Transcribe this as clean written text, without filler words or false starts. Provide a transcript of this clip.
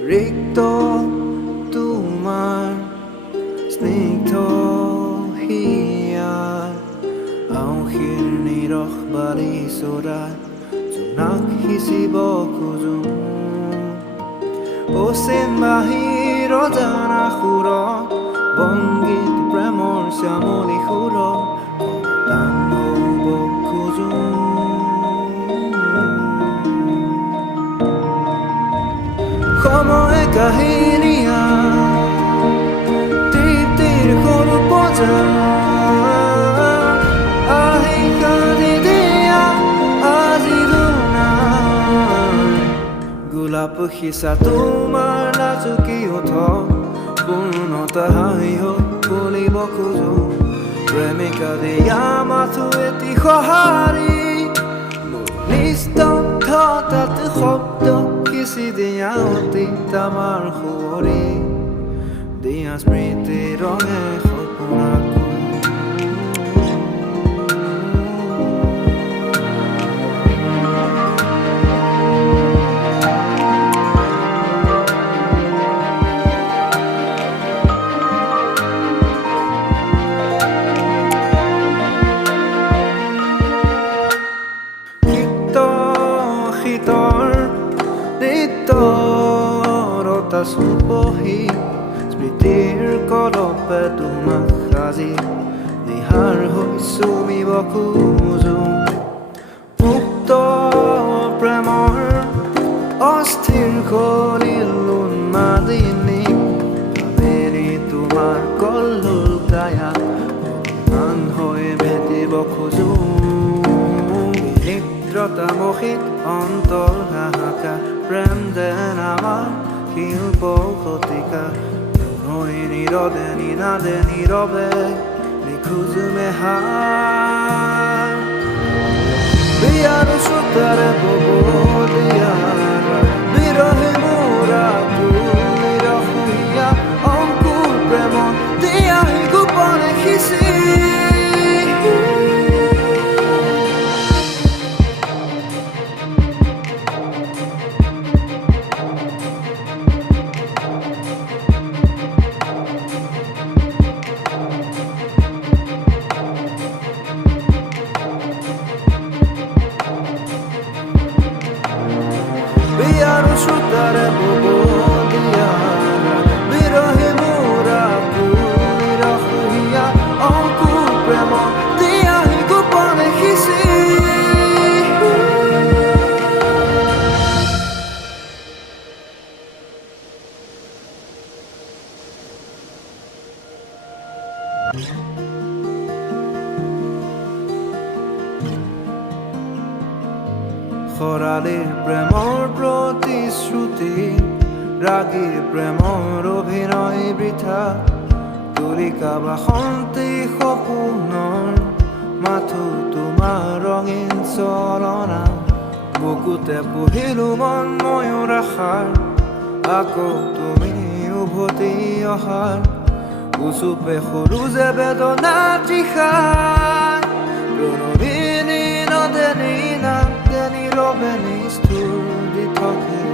ৰিক্ত তোমাৰ স্নিগ্ধ হিয়াৰ আউসীৰ নিৰস বালি চৰাত জোনাক সিঁচিব খোজো অচিন বাহিৰ জানা সুৰ বংগীত প্ৰেমৰ শ্যামলী সুৰ তান হ'ব খোজো সময় কাহিনীয়া তৃপ্তিৰ সৰু বজাৰ আহি কালি দিয়া আজি দুনাৰ গোলাপ সিঁচা তোমাৰ লাজুকী ওঠ পূৰ্ণতা হাঁহি হৈ বলিব খোজো প্ৰেমিকা দিয়া মাথো এটি সঁহাৰি নিস্তব্ধতাত শব্দ সিঁচি দিয়া অতীত আমাৰ সুঁৱৰি দিয়া স্মৃতি ৰঙে সপোনাত ৰতা চুপহি স্মৃতিৰ কলপে তোমাক সাজি নিহাৰ হৈ চুমিব খোজো মুক্ত প্ৰেমৰ অস্থিৰ খলিল উন্মাদিনী ভাবেৰি তোমাৰ কল্লোল গায়া মান হৈ ভেটিব খোজো নিদ্ৰতামসিক অন্তৰ হাহাকাৰ প্ৰেম যেন আমাৰ শিল্প শতিকা নৈ নীৰদে নিনাদে নীৰৱে নিখোজ মেহাৰ বিয়াৰ শ্ৰোতাৰে বব দিয়াৰ বিৰহে মোৰা নিৰসুৰীয়া অংকুৰ প্ৰেমত দিয়াহি গোপনে সিঁচি বিয়াৰ শ্ৰোতাৰে বব দিয়াৰ বিৰহে মোৰা নিৰসুৰীয়া অংকুৰ প্ৰেমত দিয়াহি গোপনে সিঁচি খৰালিৰ প্ৰেমৰ প্ৰতিশ্ৰুতি ৰাগী প্ৰেমৰ অভিনয় বৃথা তুলিকা বাসন্তী সপোনৰ মাথো তোমাৰ ৰঙীন চলনা বুকুতে পুহিলো মন ময়ূৰ আশাৰ আকৌ তুমি উভতি অহাৰ উচুপে সৰু যে বেদনা তৃষাৰ প্ৰণৱিনী নদে নীৰৱে নিষ্ঠুৰ দি থাকে